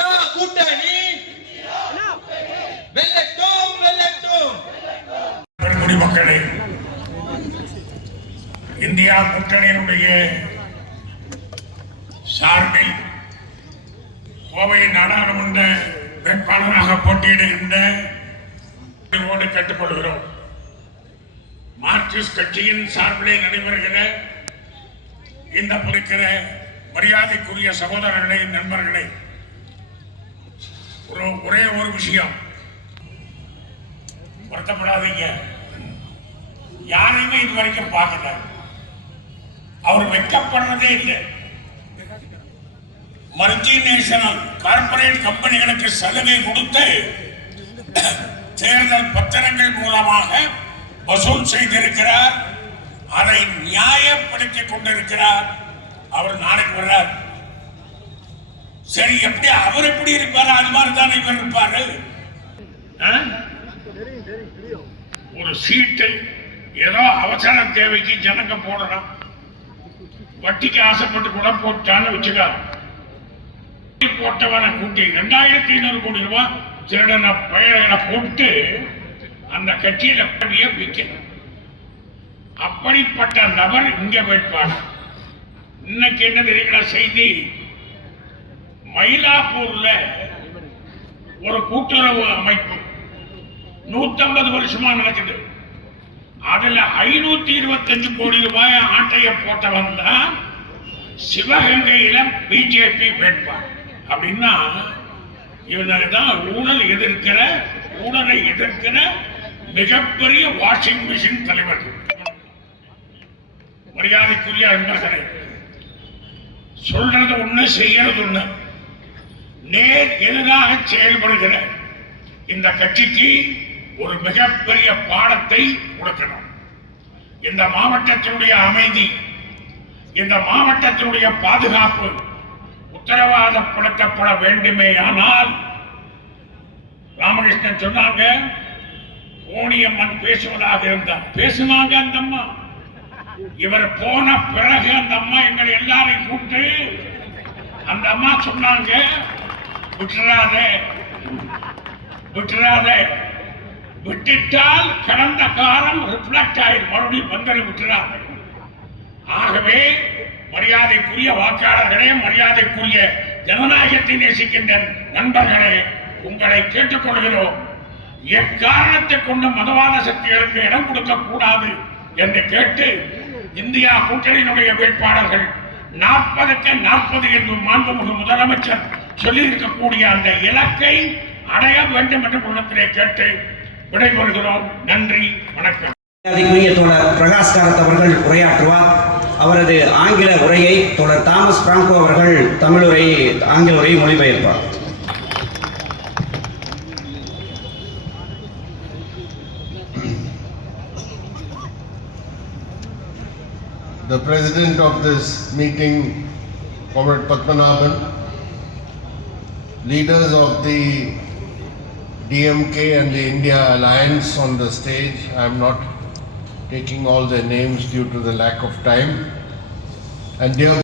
India கூட்டணி வெல்லட்டும் வெல்லட்டும். மக்களே, இந்தியா கூட்டணியினுடைய சார்பில் கோவை நாடாளுமன்ற வேட்பாளராக போட்டியிடுகின்ற கேட்டுக்கொள்கிறோம். மார்க்சிஸ்ட் கட்சியின் சார்பிலே நடைபெறுகிற இந்த இருக்கிற மரியாதைக்குரிய சகோதரர்களே, நண்பர்களே, ஒரே ஒரு விஷயம், வருத்தப்படாதீங்க. யாரையுமே இது வரைக்கும் பார்க்கல. அவர் வெட்கப்படுறதே இல்லை. மல்டிநேஷனல் கார்பரேட் கம்பெனிகளுக்கு சலுகை கொடுத்து தேர்தல் பத்திரங்கள் மூலமாக வசூல் செய்திருக்கிறார். அதை நியாயப்படுத்திக் கொண்டிருக்கிறார். அவர் நாளைக்கு வர்றார். சரி, எப்படி அவர் எப்படி இருப்பாரு, அது மாதிரி தான் இவர் இருப்பாரு. ஒரு சீட்டு ஏதோ அவசர தேவைக்கு ஜனங்க போடலாம், வட்டிக்கு ஆசைப்பட்டு கூட போட்டான்னு வச்சுக்க. போட்டவனை கூட்டி 2500 கோடி ரூபாய் திருடன பெயர்களை போட்டு அந்த கட்சியில விற்கணும். அப்படிப்பட்ட நபர் இங்க வேட்பாளர். இன்னைக்கு என்ன தெரியுங்களா செய்தி? மயிலாப்பூர்ல ஒரு கூட்டுறவு அமைப்பு 150 வருஷமா நடக்குது. அதுல 525 கோடி ரூபாய் ஆட்டைய போட்டவன் தான் சிவகங்கையில பிஜேபி வேட்பாளர். அப்படின்னா இவங்க தான் ஊழலை எதிர்க்கிற மிகப்பெரிய வாஷிங் மிஷின் தலைவர்கள். மரியாதைக்குரிய அன்பர்களே, சொல்றது ஒண்ணு, செய்யறது ஒண்ணு. நேர் எதிராக செயல்படுகிற இந்த கட்சிக்கு ஒரு மிகப்பெரிய பாடத்தை கொடுக்கணும். இந்த மாவட்டத்தினுடைய அமைதி, இந்த மாவட்டத்தினுடைய பாதுகாப்பு உத்தரவாதப்படுத்தப்பட வேண்டுமே. ஆனால் ராமகிருஷ்ணன் சொன்னாங்க, கோணியம்மன் பேசுவதாக இருந்தார். பேசுனாங்க அந்த அம்மா. இவர் போன பிறகு அந்த அம்மா எங்களை எல்லாரையும் கூப்பிட்டு அந்த அம்மா சொன்னாங்க, விட்டுறாத, விட்டுட்டால் கடந்த காலம் ரிஃப்ளெக்ட் ஆயிடும், மறுபடியும் பந்தரை விட்டுறாத. ஆகவே மரியாதைக்குரிய வாக்காளர்களே, மரியாதைக்குரிய ஜனநாயகத்தை நேசிக்கின்ற நண்பர்களே, உங்களை கேட்டுக்கொள்கிறோம், எக்காரணத்தை கொண்டு மதவாத சக்திகளுக்கு இடம் கொடுக்க கூடாது என்று கேட்டு, இந்தியா கூட்டணியினுடைய வேட்பாளர்கள் 40க்கு 40 என்று மாண்புமிகு முதலமைச்சர் சொல்லி இருக்கக்கூடிய அந்த இலக்கை அடைய வேண்டும் என்று உள்ளத்திலே கேட்டு விடைபெறுகிறோம். நன்றி, வணக்கம். மரியாதைக்குரிய தோழர் பிரகாஷ் காரத் அவர்கள் உரையாற்றுவார். அவரது ஆங்கில உரையை தோழர் தாமஸ் பிராங்கோ அவர்கள் ஆங்கில உரையை மொழிபெயர்ப்பார். The president of this meeting, Comrade Padmanabhan, leaders of the DMK and the India Alliance on the stage. I am not taking all their names due to the lack of time. And dear